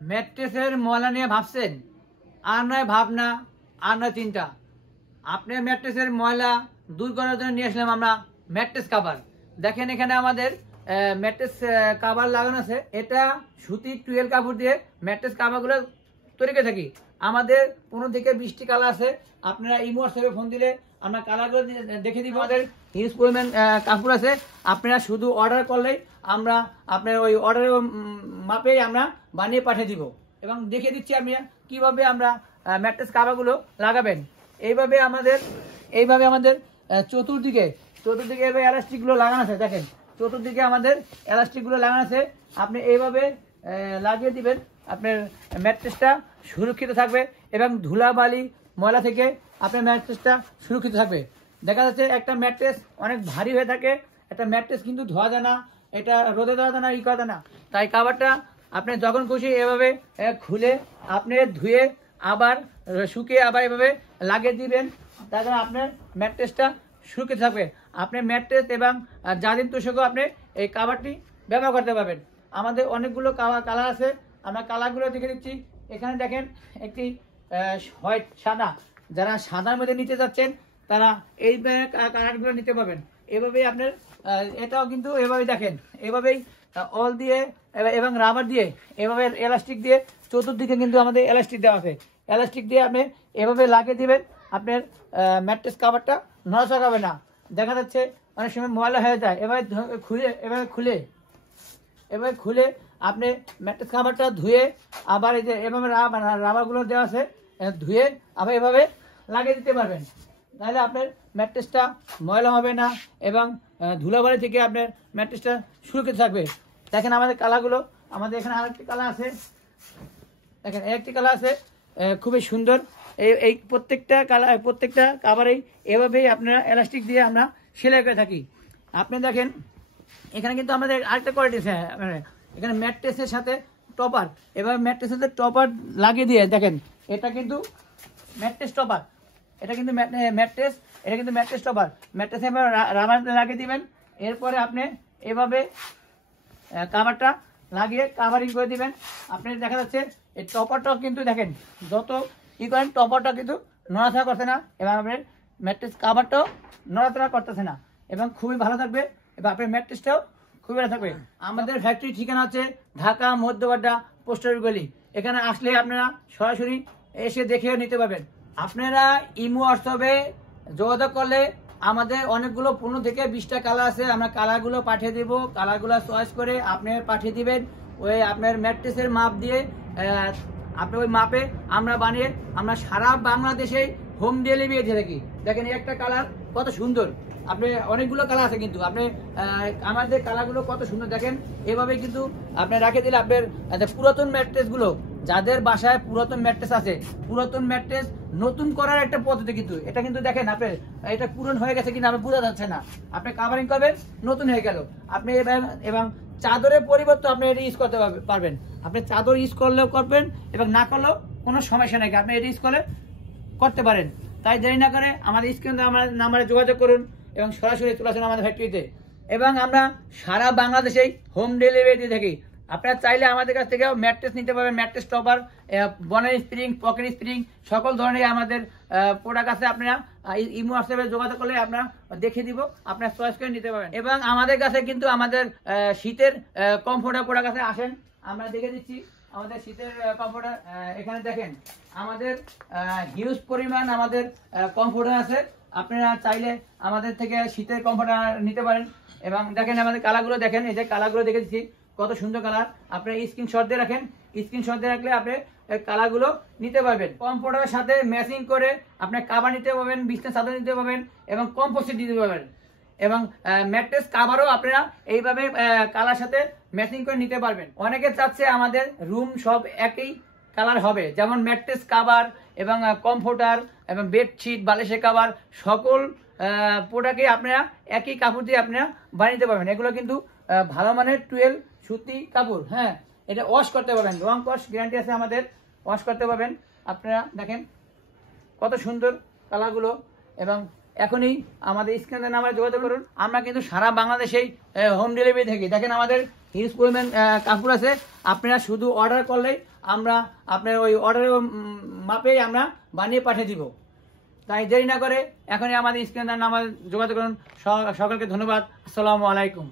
ম্যাট্রেসের ময়লা নিয়ে ভাবছেন, আর নয় ভাবনা, আর নয় চিন্তা। আপনি ম্যাট্রেসের ময়লা দূর করার জন্য নিয়ে আসলাম আমরা ম্যাট্রেস কাভার। দেখেন এখানে আমাদের ম্যাট্রেস কাভার লাগানো আছে। এটা সুতির টুয়েল কাপড় দিয়ে ম্যাট্রেস কাভারগুলো তৈরি করে থাকি। আমাদের 15 থেকে 20টি কালার আছে। আপনারা ইমো হোয়াটসঅ্যাপে ফোন দিলে আমরা কালারগুলো দেখে দিব। আমাদের হিউজ পরিমাণ কাপড় আছে। আপনারা শুধু অর্ডার করলেই আমরা আপনার ওই অর্ডারের মাপেই আমরা বানিয়ে পাঠিয়ে দিব এবং দেখিয়ে দিচ্ছি আমি কিভাবে আমরা ম্যাট্রেস কাভারগুলো লাগাবেন। এইভাবে আমাদের চতুর্দিকে এভাবে এলাস্টিকগুলো লাগানো আছে। দেখেন চতুর্দিকে আমাদের এলাস্টিকগুলো লাগানো আছে। আপনি এইভাবে লাগিয়ে দিবেন, আপনার ম্যাট্রেসটা সুরক্ষিত থাকবে এবং ধুলাবালি ময়লা থেকে আপনার ম্যাট্রেসটা সুরক্ষিত থাকবে। দেখা যাচ্ছে একটা ম্যাট্রেস অনেক ভারী হয়ে থাকে, একটা ম্যাট্রেস কিন্তু ধোয়া যায় না, এটা রোদে দেওয়া যায় না, ই করা যায় না। তাই কাভারটা আপনি যখন খুশি এভাবে খুলে আপনি ধুয়ে আবার শুকিয়ে আবার এভাবে লাগিয়ে দিবেন। তার কারণে আপনার ম্যাট্রেসটা সুরক্ষিত থাকবে। আপনি ম্যাট্রেস এবং জাজিম তোষকও আপনি এই কাভারটি ব্যবহার করতে পারবেন। আমাদের অনেকগুলো কালার আছে, আমরা কালারগুলো দেখে দিচ্ছি। এখানে দেখেন একটি হোয়াইট সাদা, যারা সাদার মধ্যে নিতে যাচ্ছেন তারা এই কালারগুলো নিতে পারবেন। এভাবেই আপনার এটাও কিন্তু এভাবেই দেখেন, এভাবেই অল দিয়ে এবং রাবার দিয়ে এভাবে এলাস্টিক দিয়ে চতুর্দিকে কিন্তু আমাদের এলাস্টিক দেওয়া আছে। এলাস্টিক দিয়ে আপনি এভাবে লাগিয়ে দিবেন, আপনার ম্যাট্রেস কাভারটা নড়াচড়া হবে না। দেখা যাচ্ছে অনেক সময় ময়লা হয়ে যায়, এভাবে খুলে আপনি ম্যাট্রেস কাভারটা ধুয়ে আবার এই যে এভাবে রাবারগুলো দেওয়া আছে ধুয়ে আবার এভাবে লাগিয়ে দিতে পারবেন। তাহলে আপনার ম্যাট্রেসটা ময়লা হবে না এবং ধুলাবালি থেকে আপনার ম্যাট্রেসটা সুরক্ষিত থাকবে। দেখেন আমাদের কালারগুলো, আমাদের এখানে আরেকটি কালার আছে। দেখেন একটি কালার আছে খুবই সুন্দর। এই প্রত্যেকটা কাভারেই এভাবেই আপনারা এলাস্টিক দিয়ে আমরা সেলাই করে থাকি। আপনি দেখেন এখানে কিন্তু আমাদের আরেকটা কোয়ালিটি আছে, এখানে ম্যাট্রেসের সাথে টপার, এভাবে ম্যাট্রেসের সাথে টপার লাগিয়ে দিয়ে দেখেন এটা কিন্তু ম্যাট্রেস টপার, এটা কিন্তু ম্যাট্রেস টপার। ম্যাট্রেসে রাবার লাগিয়ে দিবেন, এরপরে আপনি এভাবে কাভারটা লাগিয়ে কাভারিং করে দিবেন। আপনি দেখা যাচ্ছে এই টপারটাও কিন্তু দেখেন যত ই করেন টপারটা কিন্তু নড়াচড়া করছে না এবং আপনার ম্যাট্রেস কাভারটাও নড়াচড়া করতেছে না এবং খুবই ভালো থাকবে এবং আপনার ম্যাট্রেসটাও খুবই ভালো থাকবে। আমাদের ফ্যাক্টরি ঠিকানা হচ্ছে ঢাকা মধ্যবাড্ডা পোস্টার গলি। এখানে আসলে আপনারা সরাসরি এসে দেখেও নিতে পারবেন। আপনারা ইমো হোয়াটসঅ্যাপে যোগাযোগ করলে আমাদের অনেকগুলো 15 থেকে 20টা কালার আছে, আমরা কালারগুলো পাঠিয়ে দেবো। কালারগুলো চয়েস করে আপনি পাঠিয়ে দিবেন, ওই আপনার ম্যাট্রেসের মাপ দিয়ে আপনি ওই মাপে আমরা বানিয়ে আমরা সারা বাংলাদেশে হোম ডেলিভারি দিয়ে থাকি। দেখেন এই একটা কালার কত সুন্দর, আপনি অনেকগুলো কালার আছে কিন্তু আপনি আমাদের কালারগুলো কত সুন্দর দেখেন। এভাবে কিন্তু আপনি রাখে দিলে আপনার পুরাতন ম্যাট্রেসগুলো, যাদের বাসায় পুরাতন ম্যাট্রেস আছে, পুরাতন ম্যাট্রেস নতুন করার একটা পদ্ধতি কিন্তু এটা কিন্তু দেখেন আপনার এটা পুরন হয়ে গেছে কিন্তু আপনি বোঝা যাচ্ছে না। আপনি কাভারিং করবেন নতুন হয়ে গেল, আপনি এবং চাদরের পরিবর্তে আপনি এটা ইউজ করতে পারবেন। আপনি চাদর ইউজ করলেও করবেন এবং না করলেও কোনো সমস্যা নেই, আপনি এটা ইউজ করতে পারেন। তাই দেরি না করে আমাদের স্ক্রিনে আমার নাম্বারে যোগাযোগ করুন এবং সরাসরি চলে আসুন আমাদের ফ্যাক্টরিতে। এবং আমরা সারা বাংলাদেশেই হোম ডেলিভারি দিয়ে থাকি। আপনারা চাইলে আমাদের কাছ থেকে ম্যাট্রেস নিতে পারবেন, ম্যাট্রেস টপার, বনের স্প্রিং, পকেট স্প্রিং, সকল ধরনের আমাদের প্রোডাক্ট আছে। আপনারা ইমো হোয়াটসঅ্যাপে যোগাযোগ করলে আমরা দেখে দিব, আপনারা চয়েস করে নিতে পারবেন। এবং আমাদের কাছে কিন্তু আমাদের শীতের কমফোর্টার প্রোডাক্ট আছে, আসেন আমরা দেখে দিচ্ছি আমাদের শীতের কমফোর্টার। এখানে দেখেন আমাদের হিউজ পরিমাণ আমাদের কমফোর্টার আছে। আপনারা চাইলে আমাদের থেকে শীতের কমফোর্টার নিতে পারেন। এবং দেখেন আমাদের কালারগুলো দেখেন, এই যে কালারগুলো দেখে দিচ্ছি কত সুন্দর কালার। আপনি স্ক্রিনশট দিয়ে রাখেন, স্ক্রিনশট দিয়ে রাখলে আপনি কালারগুলো নিতে পারবেন। কমফোর্টারের সাথে ম্যাচিং করে আপনি কাভার নিতে পারবেন, বিছনা চাদর নিতে পারবেন এবং কম্পোজিট দিতে পারবেন। এবং ম্যাট্রেস কাভারও আপনারা এইভাবে কালার সাথে ম্যাচিং করে নিতে পারবেন। অনেকে চাচ্ছে আমাদের রুম সব একই কালার হবে, যেমন ম্যাট্রেস কাভার এবং কমফোর্টার এবং বেডশিট, বালিশের কাভার সকল প্রোডাক্টে আপনারা একই কাপড় দিয়ে আপনারা বানিয়ে নিতে পারবেন। এগুলো কিন্তু ভালো মানের 12 সুতি কাপড়। হ্যাঁ, এটা ওয়াশ করতে পারবেন, রং ওয়াশ গ্যারান্টি আছে আমাদের, ওয়াশ করতে পারবেন। আপনারা দেখেন কত সুন্দর কালারগুলো এবং এখনই আমাদের স্ক্রিনের নাম্বারে যোগাযোগ করুন। আমরা কিন্তু সারা বাংলাদেশেই হোম ডেলিভারি থাকি। দেখেন আমাদের হিউজ পরিমাণ কাপড় আছে, আপনারা শুধু অর্ডার করলেই আমরা আপনার ওই অর্ডারের মাপেই আমরা বানিয়ে পাঠিয়ে দিব। তাই দেরি না করে এখনই আমাদের স্ক্রিনের নাম্বারে যোগাযোগ করুন। সকলকে ধন্যবাদ। আসসালামু আলাইকুম।